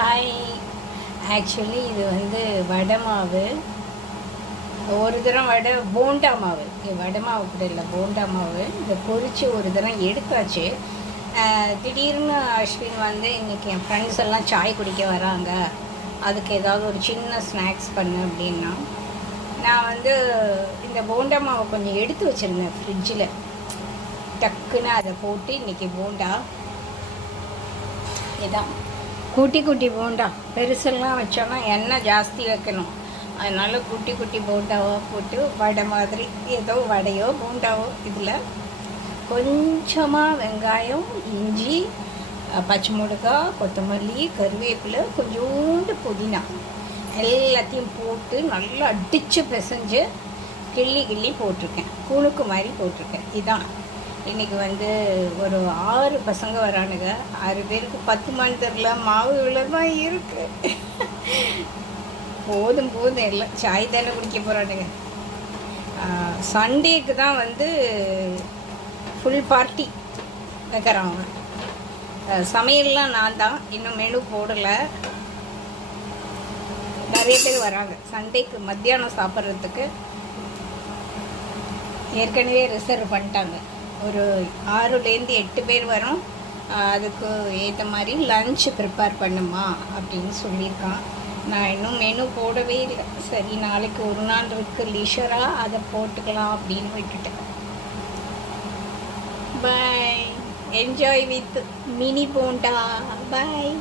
Hi. Actually இது வந்து வடை மாவு. ஒரு தரம் போண்டா மாவு. வடை மாவு கூட இல்லை, போண்டா மாவு. இதை பொரித்து ஒரு தரம் எடுத்தாச்சு. திடீர்னு அஸ்வின் வந்து இன்றைக்கி என் ஃப்ரெண்ட்ஸ் எல்லாம் சாய் குடிக்க வராங்க, அதுக்கு ஏதாவது ஒரு சின்ன ஸ்நாக்ஸ் பண்ணு அப்படின்னா, நான் வந்து இந்த போண்டா மாவை கொஞ்சம் எடுத்து வச்சுருந்தேன் ஃப்ரிட்ஜில். டக்குன்னு அதை போட்டு இன்றைக்கி போண்டா இதான் குட்டி குட்டி போண்டா. பெருசெல்லாம் வச்சோன்னா எண்ணெய் ஜாஸ்தி வைக்கணும், அதனால் குட்டி குட்டி போண்டாவாக போட்டு வடை மாதிரி, ஏதோ வடையோ போண்டாவோ. இதில் கொஞ்சமாக வெங்காயம், இஞ்சி, பச்சை மிளகாய், கொத்தமல்லி, கருவேப்பிலை, கொஞ்சோண்டு புதினா எல்லாத்தையும் போட்டு நல்லா அடித்து பிசைஞ்சு கிள்ளி போட்டிருக்கேன். குணுக்கு மாதிரி போட்டிருக்கேன். இதான் இன்றைக்கி வந்து ஒரு 6 பசங்க வரானுங்க. 6 பேருக்கு 10 மணி தெரில, மாவு இவ்வளோ தான் இருக்குது. போதும் எல்லாம் சாய் தானே குடிக்க போகிறானுங்க. சண்டேக்கு தான் வந்து ஃபுல் பார்ட்டி வைக்கிறாங்க. சமையல்லாம் நான் தான், இன்னும் மெனு போடலை. நிறைய பேர் வராங்க சண்டேக்கு. மத்தியானம் சாப்பிட்றதுக்கு ஏற்கனவே ரிசர்வ் பண்ணிட்டாங்க. ஒரு 6லேருந்து 8 பேர் வரும். அதுக்கு ஏற்ற மாதிரி லன்ச் ப்ரிப்பேர் பண்ணுமா அப்படின்னு சொல்லியிருக்கான். நான் இன்னும் மெனு போடவே இல்லை. சரி, நாளைக்கு ஒரு நாள் இருக்குது லீஷராக, அதை போட்டுக்கலாம் அப்படின்னு விட்டுட்டேன். Bye. Enjoy with mini bonda. Bye.